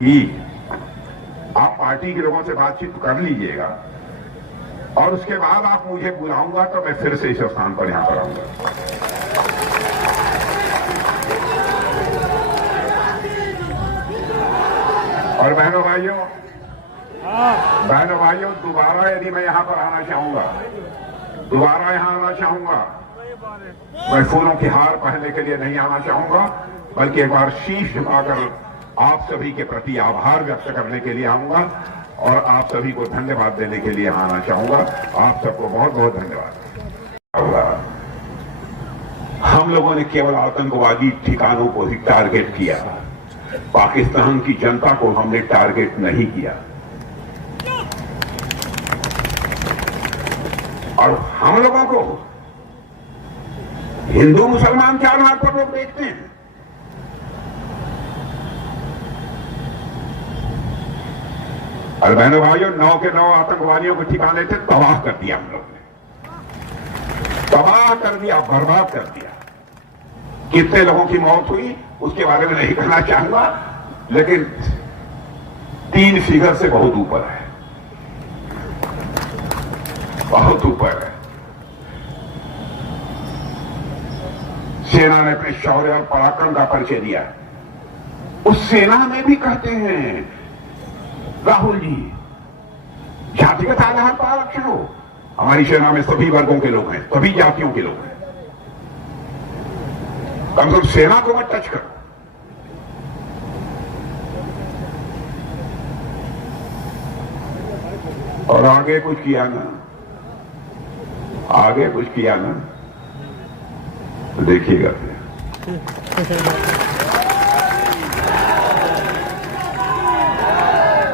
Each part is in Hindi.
कि आप पार्टी के लोगों से बातचीत कर लीजिएगा और उसके बाद आप मुझे बुलाऊंगा तो मैं फिर से इस स्थान पर यहां पर आऊंगा। और बहनों भाइयों दोबारा यदि मैं यहां पर आना चाहूंगा, दोबारा यहां आना चाहूंगा, मैं फूलों की हार पहनने के लिए नहीं आना चाहूंगा, बल्कि एक बार शीश झुकाकर आप सभी के प्रति आभार व्यक्त करने के लिए आऊंगा और आप सभी को धन्यवाद देने के लिए आना चाहूंगा। आप सबको बहुत बहुत धन्यवाद। हम लोगों ने केवल आतंकवादी ठिकानों को ही टारगेट किया, पाकिस्तान की जनता को हमने टारगेट नहीं किया। और हम लोगों को हिंदू मुसलमान के आधार पर लोग देखते हैं। और बहनों भाइयों, 9 के 9 आतंकवादियों के ठिकाने थे, तबाह कर दिया हम लोग ने, तबाह कर दिया, बर्बाद कर दिया। कितने लोगों की मौत हुई उसके बारे में नहीं कहना चाहूंगा, लेकिन 3 फिगर से बहुत ऊपर है, बहुत ऊपर है। सेना ने अपने शौर्य और पराक्रम का परिचय दिया। उस सेना में भी कहते हैं राहुल जी, जातिगत आधार पर आरक्षण हो। हमारी सेना में सभी वर्गों के लोग हैं, सभी जातियों के लोग हैं। कम से कम सेना को मत टच करो। और आगे कुछ किया ना, आगे कुछ किया ना तो देखिएगा फिर।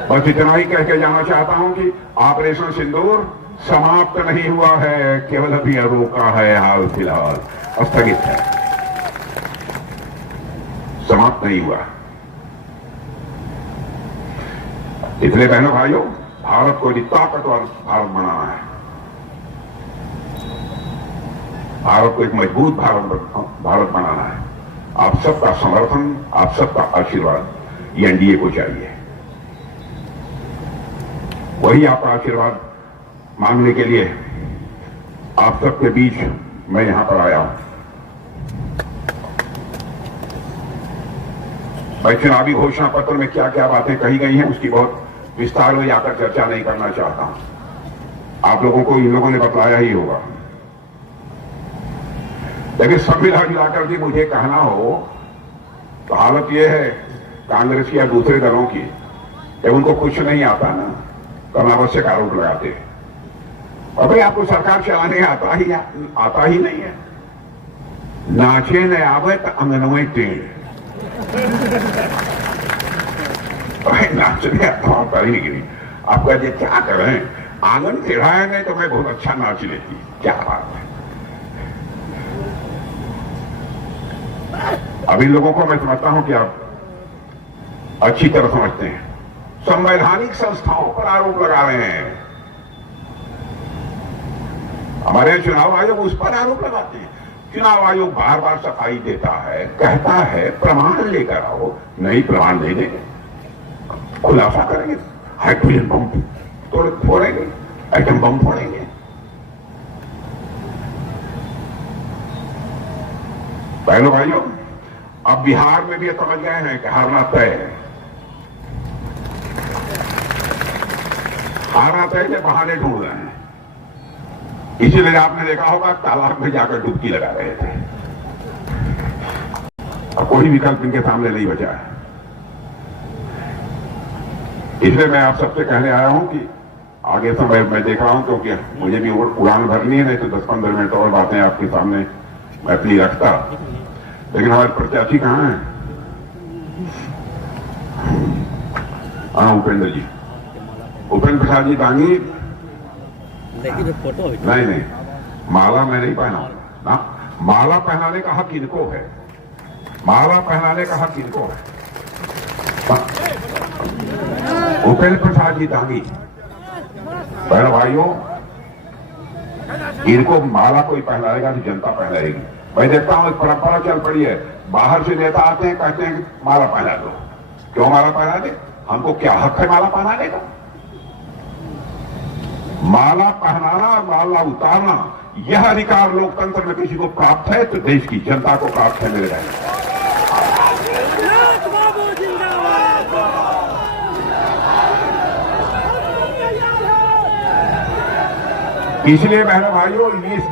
बस इतना ही कह के जाना चाहता हूं कि ऑपरेशन सिंदूर समाप्त नहीं हुआ है, केवल अभी रोका है, हाल फिलहाल स्थगित है, समाप्त नहीं हुआ। इसलिए बहनों भाइयों, भारत को ताकतवर भारत बनाना है, भारत को एक मजबूत भारत बनाना है। आप सबका समर्थन, आप सबका आशीर्वाद ये एनडीए को चाहिए। वही आपका आशीर्वाद मांगने के लिए आप सबके बीच मैं यहां पर आया हूं। मैं चुनावी घोषणा पत्र में क्या क्या बातें कही गई हैं उसकी बहुत विस्तार में जाकर चर्चा नहीं करना चाहता हूं। आप लोगों को इन लोगों ने बतलाया ही होगा। लेकिन सब मिलाकर के मुझे कहना हो तो हालत यह है कांग्रेस की या दूसरे दलों की, जब उनको कुछ नहीं आता ना तो अनावश्यक आरोप लगाते हैं। और भाई आपको सरकार चलाने आता ही नहीं है। नाचे न आवे तो अंगनवे टेढ़, नाचने आता ही नहीं। आप कहते क्या करें, आंगन टेढ़ा है नहीं तो मैं बहुत अच्छा नाच लेती, क्या बात है। अब इन लोगों को मैं समझता हूं कि आप अच्छी तरह समझते हैं। संवैधानिक संस्थाओं पर आरोप लगा रहे हैं। हमारे चुनाव आयोग उस पर आरोप लगाते हैं। चुनाव आयोग बार बार सफाई देता है, कहता है प्रमाण लेकर आओ, नहीं प्रमाण नहीं देंगे, खुलासा करेंगे, हाइड्रोजन बम फोड़ेंगे, एटम बम फोड़ेंगे। बहनों भाइयों, अब बिहार में भी समझ गए हैं कि हारना तय है। हारना तय से बहाने ढूंढ रहे हैं। इसीलिए आपने देखा होगा तालाब में जाकर डुबकी लगा रहे थे। अब कोई विकल्प इनके सामने नहीं बचा है। इसलिए मैं आप सबसे कहने आया हूं कि आगे समय मैं देख रहा हूं, क्योंकि मुझे भी उड़ान भरनी है, नहीं तो 10-15 मिनट और बातें आपके सामने मैं अपनी रखता। लेकिन हमारे प्रत्याशी कहां हैं? हाँ, उपेंद्र जी, उपेंद्र प्रसाद जी दांगी। फोटो नहीं, माला मैं नहीं पहना ना। माला पहनाने का हक इनको है, माला पहनाने का हक इनको है। उपेंद्र प्रसाद जी दांगी, बहन भाइयों, इनको माला कोई पहनाएगा तो जनता पहनाएगी। मैं देखता हूं एक परंपरा चल पड़ी है, बाहर से नेता आते हैं, कहते हैं कि माला पहना दो। क्यों माला पहना दे? हमको क्या हक है माला पहनाने का? माला पहनाना और माला उतारना यह अधिकार लोकतंत्र में किसी को प्राप्त है तो देश की जनता को प्राप्त है मेरे भाई। इसलिए बहनों भाइयों, इस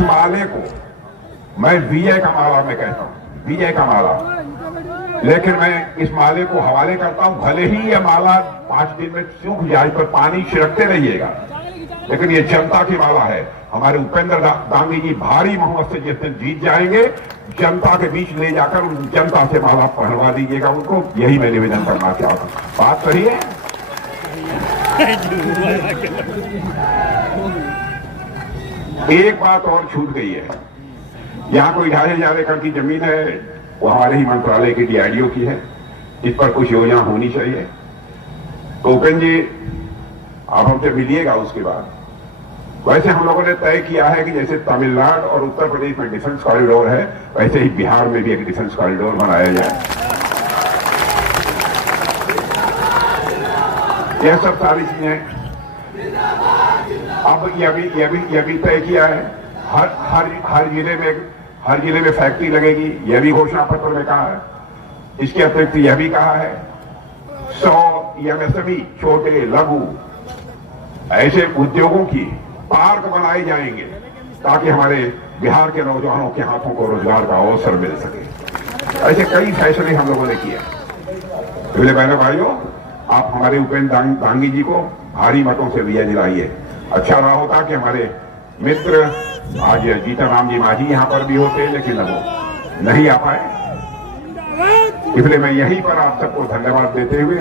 माले को मैं विजय का माला मैं कहता हूं, विजय का माला। लेकिन मैं इस माले को हवाले करता हूं, भले ही यह माला 5 दिन में सूख जाए, पर पानी छिड़कते रहिएगा, लेकिन ये जनता की माला है। हमारे उपेंद्र दांगी जी भारी बहुमत से जिस दिन जीत जाएंगे, जनता के बीच ले जाकर उन जनता से माला पहनवा दीजिएगा उनको। यही मैं निवेदन करना चाहता हूं। बात सही है? एक बात और छूट गई है। यहाँ कोई 2500 एकड़ की जमीन है, वो हमारे ही मंत्रालय की डीआरडीओ की है। इस पर कुछ योजना होनी चाहिए। तो उपेंद्र जी, आप हमसे मिलिएगा उसके बाद। वैसे हम लोगों ने तय किया है कि जैसे तमिलनाडु और उत्तर प्रदेश में डिफेंस कॉरिडोर है, वैसे ही बिहार में भी एक डिफेंस कॉरिडोर बनाया जाए। यह सब सारी चीजें अब यह भी तय किया है। हर जिले में फैक्ट्री लगेगी, यह भी घोषणा पत्र में कहा है। इसके अतिरिक्त यह भी कहा है 100 एमएसएमई छोटे लघु ऐसे उद्योगों की पार्क बनाए जाएंगे, ताकि हमारे बिहार के नौजवानों के हाथों को रोजगार का अवसर मिल सके। ऐसे कई फैसले हम लोगों ने किए। इसलिए बहनों भाइयों, आप हमारे उपेंद्र दांगी जी को भारी मतों से विजय दिलाइए। अच्छा रहा होता कि हमारे मित्र आज जीतन जी माझी यहाँ पर भी होते, लेकिन वो नहीं आ पाए। इसलिए मैं यहीं पर आप सबको धन्यवाद देते हुए